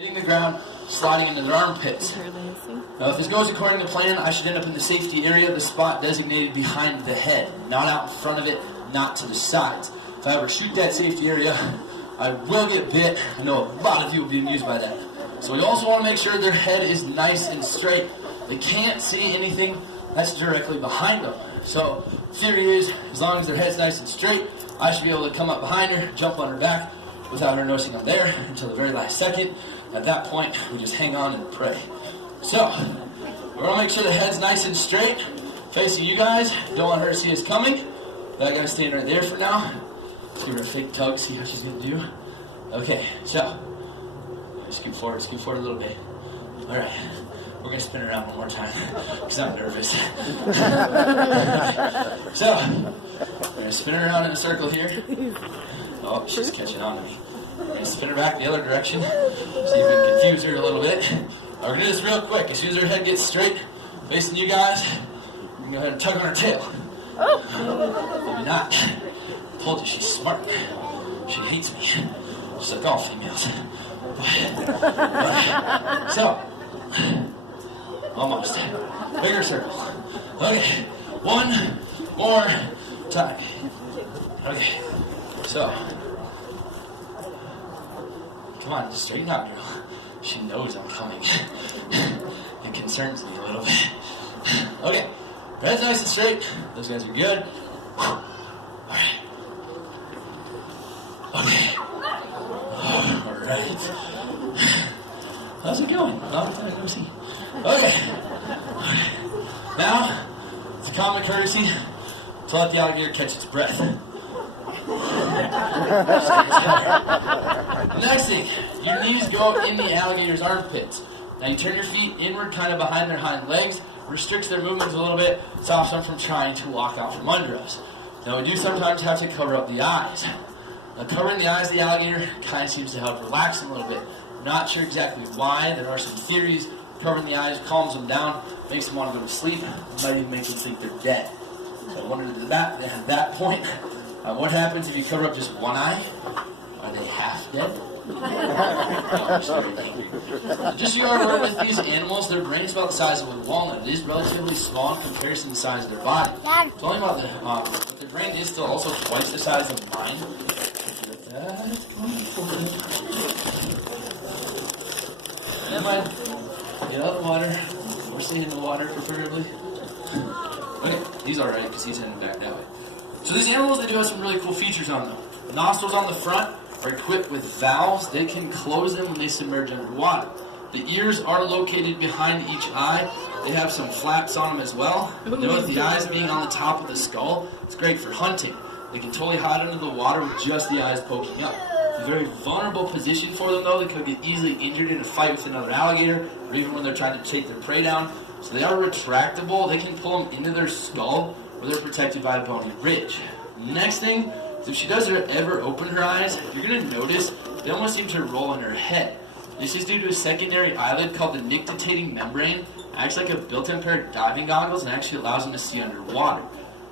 hitting the ground, sliding into their armpits. Now, if this goes according to plan, I should end up in the safety area, the spot designated behind the head, not out in front of it, not to the sides. If I ever shoot that safety area, I will get bit. I know a lot of you will be amused by that. So we also want to make sure their head is nice and straight. They can't see anything that's directly behind them. So theory is, as long as their head's nice and straight, I should be able to come up behind her, jump on her back without her noticing I'm there until the very last second. At that point, we just hang on and pray. So, we're going to make sure the head's nice and straight, facing you guys. Don't want her to see us coming. That guy's staying right there for now. Let's give her a fake tug, see how she's going to do. Okay, so, scoot forward a little bit. All right, we're going to spin around one more time, because I'm nervous. So, we're going to spin her around in a circle here. Oh, she's catching on to me. We're going to spin her back the other direction, see if we can confuse her a little bit. We're going to do this real quick. As soon as her head gets straight, facing you guys, we're going to go ahead and tug on her tail. Maybe not. I told you she's smart. She hates me. Just like all females. So, almost. Bigger circle. Okay, one more time. Okay, so, come on, just straighten out, girl. She knows I'm coming. It concerns me a little bit. Okay, head's nice and straight. Those guys are good. Alright. Okay. Alright. How's it going? Long time no see. Okay. Now, it's a common courtesy to let the alligator catch its breath. Next thing, your knees go in the alligator's armpits. Now you turn your feet inward, kind of behind their hind legs, restricts their movements a little bit, stops them from trying to walk out from under us. Now we do sometimes have to cover up the eyes. Now covering the eyes of the alligator kind of seems to help relax them a little bit. I'm not sure exactly why. There are some theories. Covering the eyes calms them down, makes them want to go to sleep, might even make them think they're dead. So I wondered at that point, what happens if you cover up just one eye? Are they half dead? Just so you are aware, with these animals, their brain is about the size of a walnut. It is relatively small in comparison to the size of their body. It's only about but their brain is still also twice the size of mine. Never mind. Get out of the water. Or stay in the water, preferably. Okay, he's alright because he's heading back that way. So these animals, they do have some really cool features on them. The nostrils on the front are equipped with valves. They can close them when they submerge underwater. The ears are located behind each eye. They have some flaps on them as well. Note the eyes being on the top of the skull. It's great for hunting. They can totally hide under the water with just the eyes poking up. It's a very vulnerable position for them, though. They could get easily injured in a fight with another alligator, or even when they're trying to take their prey down. So they are retractable. They can pull them into their skull, where they're protected by a bony ridge. Next thing is, if she does ever open her eyes, you're going to notice they almost seem to roll in her head. This is due to a secondary eyelid called the nictitating membrane. It acts like a built-in pair of diving goggles and actually allows them to see underwater.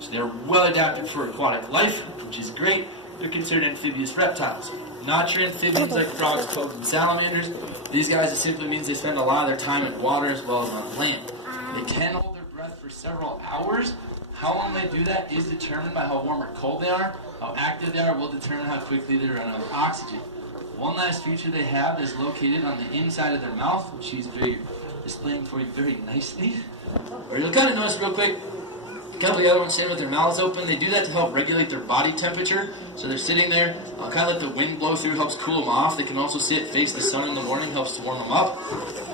So they're well adapted for aquatic life, which is great. They're considered amphibious reptiles. Not your amphibians like frogs, toads, and salamanders. These guys, it simply means they spend a lot of their time in water as well as on land. They can hold their breath for several hours. How long they do that is determined by how warm or cold they are. How active they are will determine how quickly they run out of oxygen. One last feature they have is located on the inside of their mouth, which he's displaying for you very nicely. Or you'll kind of notice real quick, a couple of the other ones sitting with their mouths open. They do that to help regulate their body temperature. So they're sitting there, kind of let the wind blow through, helps cool them off. They can also sit, face the sun in the morning, helps to warm them up.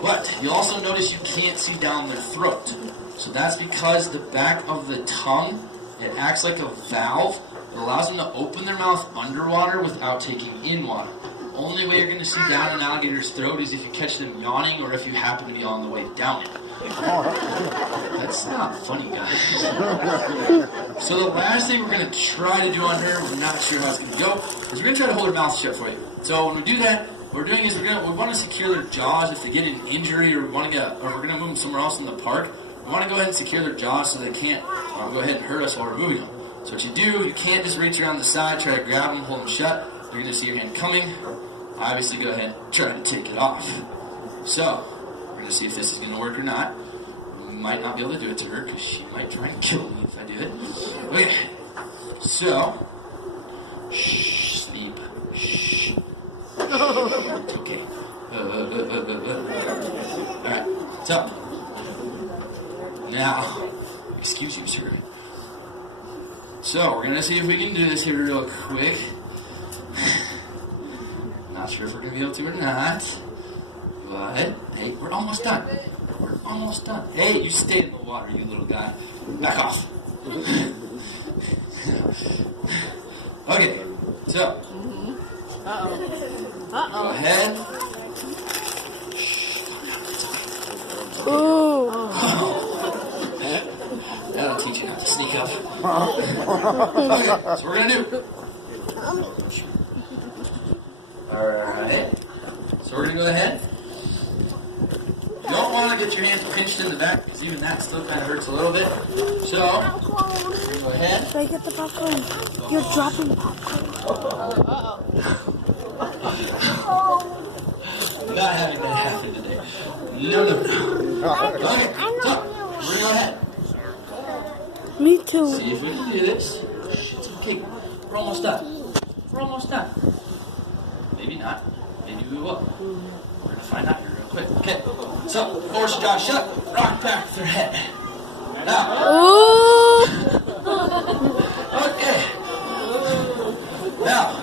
But you'll also notice you can't see down their throat. So that's because the back of the tongue, it acts like a valve. It allows them to open their mouth underwater without taking in water. The only way you're going to see down an alligator's throat is if you catch them yawning or if you happen to be on the way down. That's not funny, guys. So the last thing we're going to try to do on her, we're not sure how it's going to go, is we're going to try to hold her mouth shut for you. So when we do that, what we're doing is we want to secure their jaws if they get an injury or we're going to move them somewhere else in the park. We want to go ahead and secure their jaws so they can't go ahead and hurt us while we're moving them. So what you do, you can't just reach around the side, try to grab them, hold them shut. You're going to see your hand coming, obviously go ahead and try to take it off. So, we're going to see if this is going to work or not. Might not be able to do it to her because she might try and kill me if I do it. Okay, so, shh, sleep, shh, it's okay. Alright, so, now, excuse you, sir. So, we're going to see if we can do this here real quick. Not sure if we're going to be able to or not. But, hey, we're almost done. We're almost done. Hey, you stay in the water, you little guy. Back off. Okay, so. Go ahead. Ooh. That'll teach you how to sneak up. Okay, so we're going to do. Alright. So we're going to go ahead. You don't want to get your hands pinched in the back because even that still kind of hurts a little bit. So, go ahead. Should I get the popcorn? You're dropping popcorn. Not having that happen today. No. Okay, so, we're going to go ahead. Me too. See if we can do this. It's okay. We're almost done. We're almost done. Maybe not. Maybe we will. We're going to find out here real quick. Okay. So, force jaw shut. Rock back with your head. Now. Ooh. Okay. Now,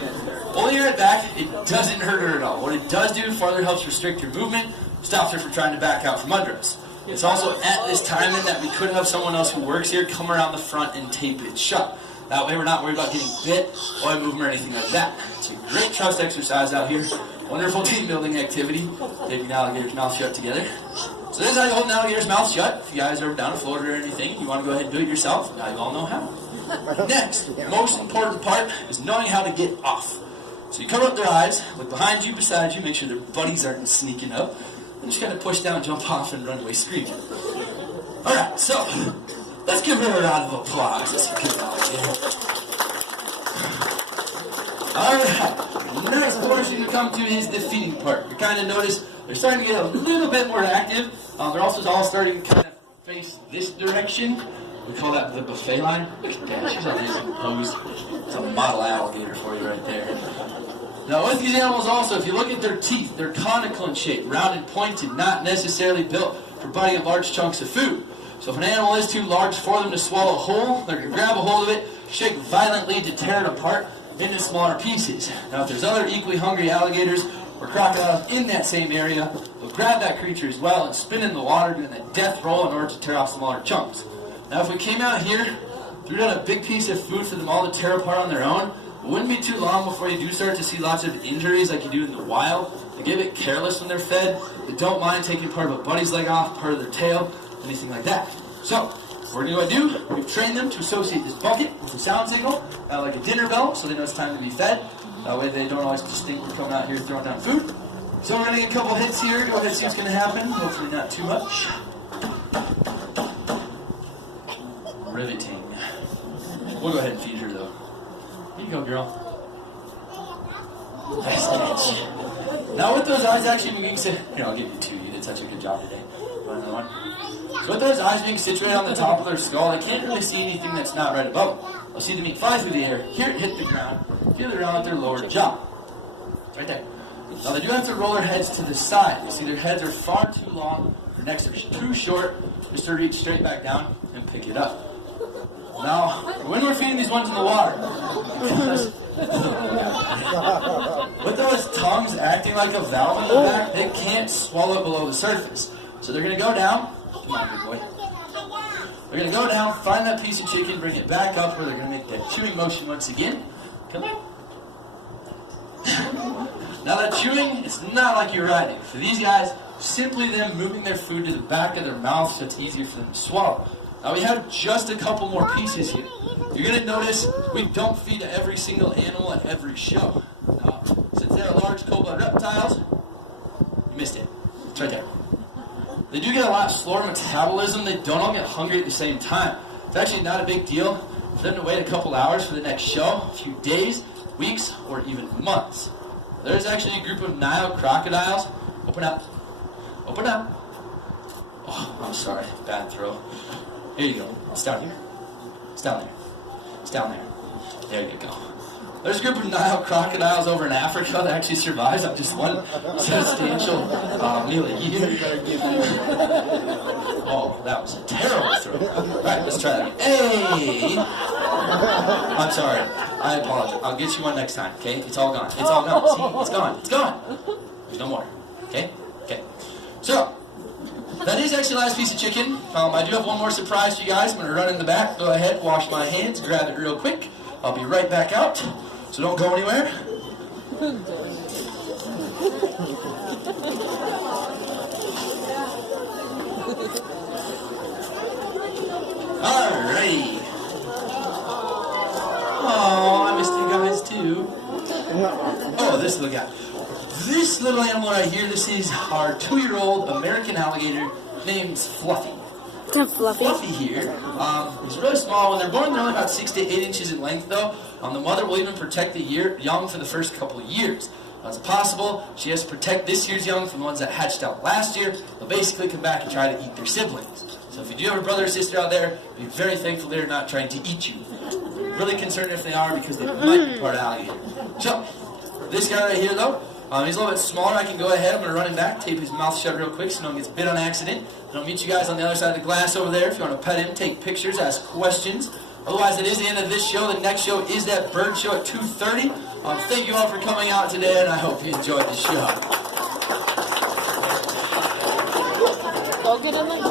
pulling your head back, it doesn't hurt her at all. What it does do further helps restrict your movement, stops her from trying to back out from under us. It's also at this time then that we could have someone else who works here come around the front and tape it shut. That way we're not worried about getting bit or movement or anything like that. It's a great trust exercise out here. Wonderful team building activity. Taping an alligator's mouth shut together. So this is how you hold an alligator's mouth shut. If you guys are down in Florida or anything, you want to go ahead and do it yourself. Now you all know how. Next, the most important part is knowing how to get off. So you cover up their eyes, look behind you, beside you, make sure their buddies aren't sneaking up, and just kind of push down, jump off, and run away screaming. Alright, so let's give her a round of applause. That's a good alligator. Alright, the next portion to come to is the feeding part. You kind of notice they're starting to get a little bit more active. They're also all starting to kind of face this direction. We call that the buffet line. Look at that, she's all nice and posed. It's a model alligator for you right there. Now with these animals also, if you look at their teeth, they're conical in shape, round and pointed, not necessarily built for biting at large chunks of food. So if an animal is too large for them to swallow whole, they're going to grab a hold of it, shake violently to tear it apart into smaller pieces. Now if there's other equally hungry alligators or crocodiles in that same area, they'll grab that creature as well and spin in the water doing that death roll in order to tear off smaller chunks. Now if we came out here, threw down a big piece of food for them all to tear apart on their own, it wouldn't be too long before you do start to see lots of injuries like you do in the wild. They get a bit careless when they're fed. They don't mind taking part of a buddy's leg off, part of their tail, anything like that. So, what we're going to do, we've trained them to associate this bucket with a sound signal, like a dinner bell, so they know it's time to be fed. That way they don't always just think we're coming out here throwing down food. So we're going to get a couple hits here, go ahead and see what's going to happen. Hopefully not too much. Riveting. We'll go ahead and feed her though. Here you go, girl. Nice catch. Now with those eyes actually being here, I'll give you two. You did such a good job today. Want another one? So with those eyes being situated on the top of their skull, they can't really see anything that's not right above them. They'll see the meat fly through the air, hear it hit the ground, feel the ground with their lower jaw. Right there. Now they do have to roll their heads to the side. You see their heads are far too long, their necks are too short, just to reach straight back down and pick it up. Now, when we're feeding these ones in the water, with those tongues acting like a valve in the back, they can't swallow below the surface. So they're going to go down. Come on, good boy. They're going to go down, find that piece of chicken, bring it back up, where they're going to make that chewing motion once again. Come on. Now that chewing, it's not like you're riding. For these guys, simply them moving their food to the back of their mouth so it's easier for them to swallow. Now we have just a couple more pieces here. You're going to notice we don't feed every single animal at every show. Now, since they're large cold-blooded reptiles, you missed it. It's right there. They do get a lot slower metabolism. They don't all get hungry at the same time. It's actually not a big deal for them to wait a couple hours for the next show, a few days, weeks, or even months. There's actually a group of Nile crocodiles. Open up. Open up. Oh, I'm sorry. Bad throw. Here you go. It's down here. It's down there. It's down there. There you go. There's a group of Nile crocodiles over in Africa that actually survives on just one substantial meal a year. Oh, that was a terrible throw. All right, let's try that again. Hey! I'm sorry. I apologize. I'll get you one next time, okay? It's all gone. It's all gone. See? It's gone. It's gone. There's no more. Okay? Okay. So, that is actually the last piece of chicken. I do have one more surprise for you guys. I'm going to run in the back. Go ahead, wash my hands, grab it real quick. I'll be right back out. So don't go anywhere. Alrighty. Oh, I missed you guys too. Oh, this little guy. This little animal right here, this is our 2-year-old American alligator named Fluffy. Fluffy. Fluffy here, he's really small. When they're born, they're only about 6 to 8 inches in length, though. The mother will even protect the young for the first couple of years. It's possible she has to protect this year's young from the ones that hatched out last year. They'll basically come back and try to eat their siblings. So if you do have a brother or sister out there, be very thankful they're not trying to eat you. Really concerned if they are, because they might be part of alligator. So, this guy right here, though, he's a little bit smaller. I can go ahead. I'm going to run him back, tape his mouth shut real quick so no one gets bit on accident. And I'll meet you guys on the other side of the glass over there if you want to pet him, take pictures, ask questions. Otherwise, it is the end of this show. The next show is that bird show at 2:30. Thank you all for coming out today, and I hope you enjoyed the show. Go get him.